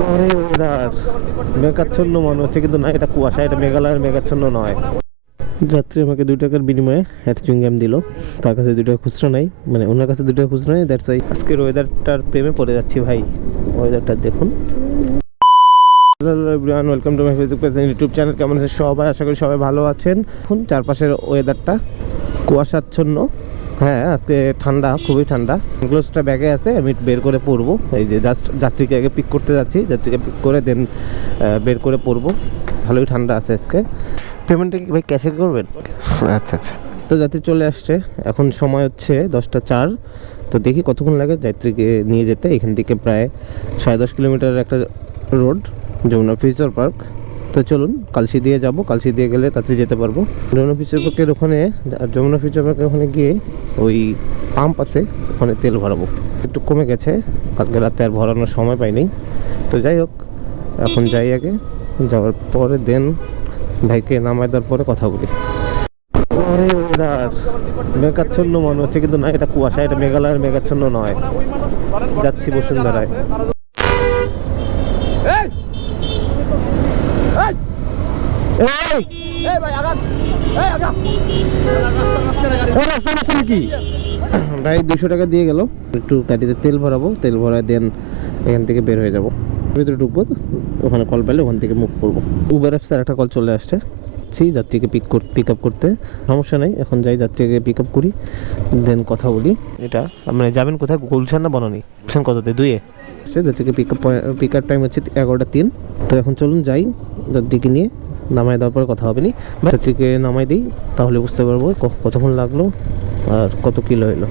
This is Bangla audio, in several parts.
ওরে ওয়েদার মেঘাচ্ছন্ন মনে হচ্ছে, কিন্তু না, এটা কুয়াশা। এটা মেঘালয়ের মেঘাচ্ছন্ন নয়। যাত্রী আমাকে 2 টাকার বিনিময়ে একটা চুইংগাম দিল। তার কাছে 2 টাকা খুচরা নাই, মানে ওনার কাছে 2 টাকা খুচরা নেই। দ্যাটস ওয়াই আজকের ওয়েদারটার প্রেমে পড়ে যাচ্ছি ভাই। ওয়েদারটা দেখুন। Hello everyone, welcome to my Facebook page and YouTube channel. কেমন আছেন সবাই? আশা করি সবাই ভালো আছেন। এখন চারপাশের ওয়েদারটা কুয়াশাচ্ছন্ন। হ্যাঁ, আজকে ঠান্ডা, খুবই ঠান্ডা। গ্লোভসটা ব্যাগে আছে, আমি বের করে পরবো। এই যে জাস্ট যাত্রীকে আগে পিক করতে যাচ্ছি, যাত্রীকে পিক করে দেন বের করে পরবো। ভালোই ঠান্ডা আছে আজকে। পেমেন্টটা কি ভাই ক্যাশে করবেন? আচ্ছা আচ্ছা। তো যাত্রী চলে আসছে, এখন সময় হচ্ছে 10টা 4। তো দেখি কতক্ষণ লাগে যাত্রীকে নিয়ে যেতে। এখান থেকে প্রায় 10.5 কিলোমিটার একটা রোড, যমুনা ফিউচার পার্ক। তো চলুন কালসি দিয়ে যাব। কালসি দিয়ে গেলে তাড়াতাড়ি যেতে পারবো। যমুনা ফিউচার পার্কের ওখানে, যমুনা ফিউচার পার্কের ওখানে গিয়ে ওই পাম্প আছে, ওখানে তেল ভরাবো। একটু কমে গেছে, কালকে রাতে আর ভরানোর সময় পাইনি। তো যাই হোক, এখন যাই আগে, যাওয়ার পরে দেন ভাইকে নামায় দেওয়ার পরে কথা বলি। ওরে ওয়েদার মেঘাচ্ছন্ন মনে হচ্ছে, কিন্তু না, এটা কুয়াশা। এটা মেঘালয়ের মেঘাচ্ছন্ন নয়। যাচ্ছি বসুন্ধরায়। ভাই 200 টাকা দিয়ে গেল। একটু গাড়িতে তেল ভরাবো, তেল ভরায় দেন এখান থেকে বের হয়ে যাবো। ভিতরে ঢুকবো, ওখানে কল পেলে ওখান থেকে মুভ করবো। উবার অ্যাপসের একটা কল চলে আসছে। যাত্রীকে পিক আপ করতে সমস্যা নেই। এখন যাই, যাত্রীকে পিক আপ করি, দেন কথা বলি। এটা মানে যাবেন কোথায়? গুলশান না বনানী? গুলশান কততে? 2-এ যাত্রীকে পিক আপ টাইম হচ্ছে 11টা 3। তো এখন চলুন যাই, যাত্রীকে নিয়ে নামাই দেওয়ার পরে কথা হবে নি। যাত্রীকে নামাই দিই, তাহলে বুঝতে পারবো কতক্ষণ লাগলো আর কত কিলো এলো।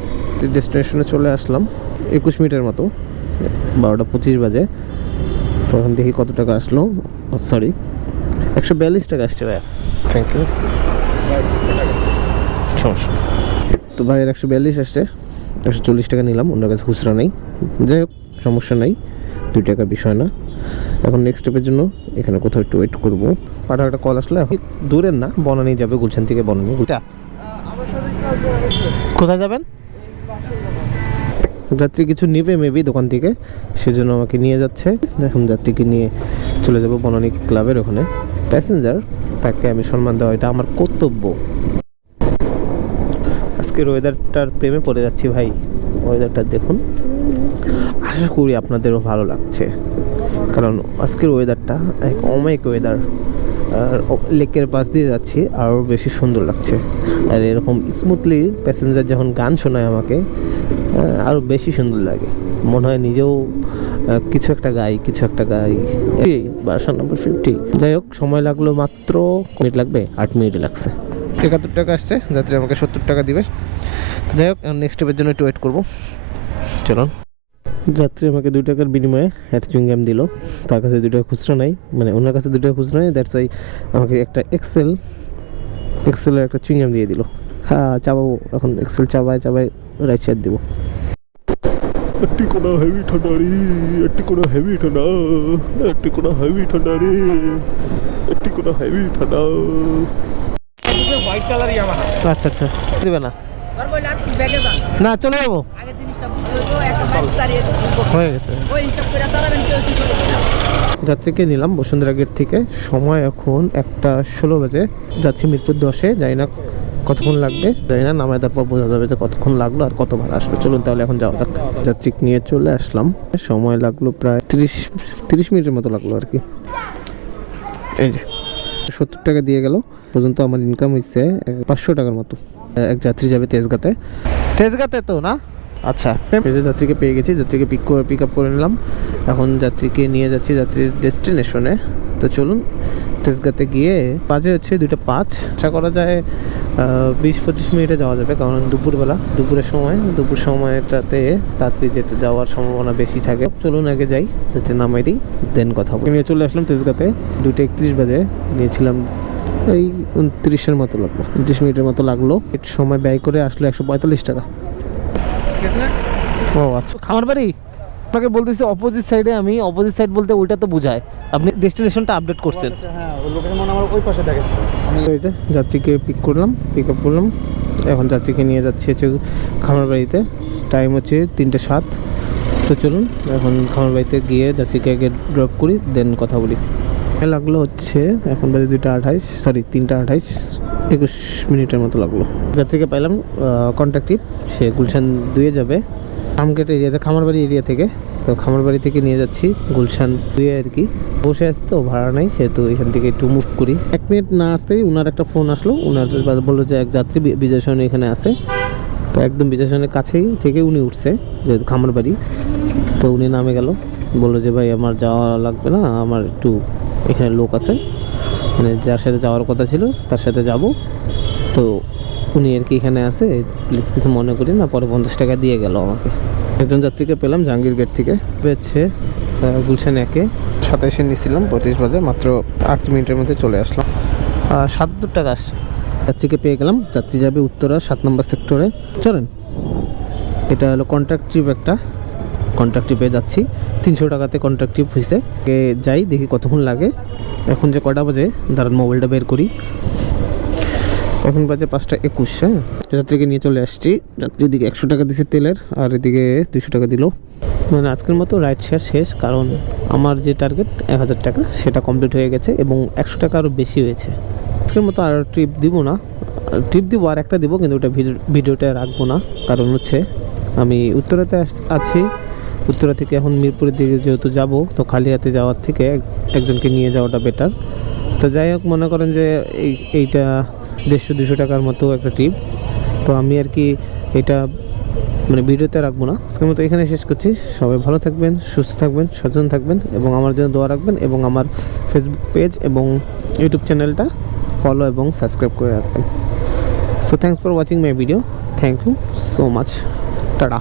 ডেস্টিনেশনে চলে আসলাম 21 মিনিটের মতো, 12টা 25 বাজে। তো এখন দেখি কত টাকা আসলো। সরি, 142 টাকা আসছে ভাই। Thank you. সমস্যা তো ভাইয়ের 142 আসছে, 140 টাকা নিলাম। ওনার কাছে খুচরা নেই। যাই হোক, সমস্যা নেই, 2 টাকার বিষয় না। এখন নেক্সট স্টেপের জন্য এখানে কোথাও একটু ওয়েট করবো। পাঠার একটা কল আসলে, এখন দূরের না, বনানী যাবে, গুলশান থেকে বনানী। কোথায় যাবেন? যাত্রী কিছু নিবে মেবি দোকান থেকে, সেজন্য আমাকে নিয়ে যাচ্ছে। এখন যাত্রীকে নিয়ে চলে যাব বনানী ক্লাবের ওখানে। প্যাসেঞ্জার, তাকে আমি সম্মান দেওয়া, এটা আমার কর্তব্য। আজকের ওয়েদারটার প্রেমে পড়ে যাচ্ছি ভাই। ওয়েদারটা দেখুন, আশা করি আপনাদেরও ভালো লাগছে, কারণ আজকের ওয়েদারটা এক অমায়িক ওয়েদার। আর লেকের পাশ দিয়ে যাচ্ছি, আরও বেশি সুন্দর লাগছে। আর এরকম স্মুথলি প্যাসেঞ্জার যখন গান শোনায় আমাকে, আরও বেশি সুন্দর লাগে। মনে হয় নিজেও কিছু একটা গাই। বাসা নাম্বার 50। যাই হোক, সময় লাগলো মাত্র মিনিট, লাগবে 8 মিনিট লাগছে। 71 টাকা আসছে, যাত্রী আমাকে 70 টাকা দিবে। যাই হোক, নেক্সট স্টেপের জন্য একটু ওয়েট করবো। চলুন। যাত্রী আমাকে 2 টাকার বিনিময়ে একটা চুইংগাম দিল। তার কাছে 2 টাকা খুচরা নাই, মানে ওনার কাছে 2 টাকা খুচরা নেই। দ্যাটস ওয়াই আমাকে একটা এক্সেলের একটা চুইংগাম দিয়ে দিল। হ্যাঁ, চাবাবো এখন। এক্সেল চাবায় রাইট সাইড দেবো। একটি কোনো হেভি ঠান্ডা রে, একটি কোনো হেভি ঠান্ডা, একটি কোনো হেভি ঠান্ডা রে, একটি কোনো হেভি ঠান্ডা। White colour Yamaha. আচ্ছা আচ্ছা, দিবে না? না, চলে যাবো। হয়ে গেছে। যাত্রীকে নিলাম বসুন্ধরা গেট থেকে। সময় এখন 1:16 বাজে। যাচ্ছি মিরপুর 10-এ। জানি না কতক্ষণ লাগবে, জানি না, নামায় তারপর বোঝা যাবে যে কতক্ষণ লাগলো আর কত ভাড়া আসবে। চলুন তাহলে এখন যাওয়া যাক। যাত্রী নিয়ে চলে আসলাম। সময় লাগলো প্রায় 30 মিনিটের মতো লাগলো আর কি। এই যে 70 টাকা দিয়ে গেল। পর্যন্ত আমার ইনকাম হচ্ছে 500 টাকার মতো। এক যাত্রী যাবে তেজগাঁতে তো না? আচ্ছা, যাত্রীকে পেয়ে গেছি। যাত্রীকে পিক আপ করে নিলাম। এখন যাত্রীকে নিয়ে যাচ্ছি যাত্রীর ডেস্টিনেশনে। তো চলুন, তেজগাঁতে গিয়ে বাজে হচ্ছে 2:05। আশা করা যায় 20-25 মিনিটে যাওয়া যাবে, কারণ দুপুর সময়টাতে তাড়াতাড়ি যাওয়ার সম্ভাবনা বেশি থাকে। চলুন আগে যাই, যাতে নামাই দিই, দেন কথা বলি। নিয়ে চলে আসলাম তেজগাঁতে। 2:31 বাজে নিয়েছিলাম। এই 29-এর মতো লাগলো, 29 মিনিটের মতো লাগলো। একটু সময় ব্যয় করে আসলো 145 টাকা। ও আচ্ছা, খামার বাড়ি। আপনাকে বলতেছি অপোজিট সাইডে। আমি অপোজিট সাইড বলতে ওইটা তো বুঝায় আপনি ডেস্টিনেশনটা আপডেট করছেন। হ্যাঁ, ওই লোকেশন মানে আমার ওই পাশে দেখেছি। আমি ওই যে যাত্রীকে পিক আপ করলাম। এখন যাত্রীকে নিয়ে যাচ্ছি হচ্ছে খামার বাড়িতে। টাইম হচ্ছে 3:07। তো চলুন এখন খামার বাড়িতে গিয়ে যাত্রীকে আগে ড্রপ করি, দেন কথা বলি। লাগলো হচ্ছে এখন বাজে 2:28, সরি 3:28, 21 মিনিটের মতো লাগলো। যাত্রীকে পাইলাম কন্ট্যাক্টিভ, সে গুলশান 2-এ যাবে ফার্মগেট এরিয়াতে, খামারবাড়ি এরিয়া থেকে। তো খামারবাড়ি থেকে নিয়ে যাচ্ছি গুলশান 2-এ আর কি। বসে আসছে তো ভাড়া নাই, সেহেতু এখান থেকে একটু মুভ করি। 1 মিনিট না আসতেই ওনার একটা ফোন আসলো, ওনার বললো যে এক যাত্রী বিজয় সরণি এখানে আছে। তো একদম বিজয় সরণির কাছেই থেকে উনি উঠছে, যেহেতু খামারবাড়ি। তো উনি নামে গেল, বললো যে ভাই আমার যাওয়া লাগবে না, আমার একটু এখানে লোক আছে, মানে যার সাথে যাওয়ার কথা ছিল তার সাথে যাব। তো উনি আর কি এখানে আছে, প্লিজ কিছু মনে করি না। পরে 50 টাকা দিয়ে গেল আমাকে। একজন যাত্রীকে পেলাম জাহাঙ্গীর গেট থেকে, পেয়েছে গুলশান 1-এ 27-এ নিয়েছিলাম, 35 বাজে, মাত্র 8 মিনিটের মধ্যে চলে আসলাম। 70 টাকা আসছে। যাত্রীকে পেয়ে গেলাম, যাত্রী যাবে উত্তরা 7 নম্বর সেক্টরে। চলেন, এটা হলো কন্ট্রাক্টিভ, একটা কন্ট্রাক্টিভে যাচ্ছি। 300 টাকাতে কন্ট্রাক্টিভ হয়েছে। যাই দেখি কতক্ষণ লাগে। এখন যে কটা বাজে, দাঁড়ান মোবাইলটা বের করি। এখন বাজে 5:21। হ্যাঁ, যাত্রীকে নিয়ে চলে আসছি। যাত্রীর দিকে 100 টাকা দিচ্ছে তেলের, আর এদিকে 200 টাকা দিল। মানে আজকের মতো রাইড শেয়ার শেষ, কারণ আমার যে টার্গেট 1000 টাকা সেটা কমপ্লিট হয়ে গেছে এবং 100 টাকা আরও বেশি হয়েছে। আজকের মতো আর ট্রিপ দিব না, ট্রিপ দিব আর একটা দিব, কিন্তু ওটা ভিডিওটা রাখবো না। কারণ হচ্ছে আমি উত্তরাতে আছি, উত্তরা থেকে এখন মিরপুরের দিকে যেহেতু যাব, তো খালি হাতে যাওয়ার থেকে একজনকে নিয়ে যাওয়াটা বেটার। তো যাই হোক, মনে করেন যে এইটা 150-200 টাকার মতো একটা ট্রিপ। তো আমি আর কি এটা মানে ভিডিওতে রাখবো না। আজকের মতো এখানে শেষ করছি। সবাই ভালো থাকবেন, সুস্থ থাকবেন, সচেতন থাকবেন এবং আমার জন্য দোয়া রাখবেন, এবং আমার ফেসবুক পেজ এবং ইউটিউব চ্যানেলটা ফলো এবং সাবস্ক্রাইব করে রাখবেন। So thanks for watching my video. Thank you so much. Tata.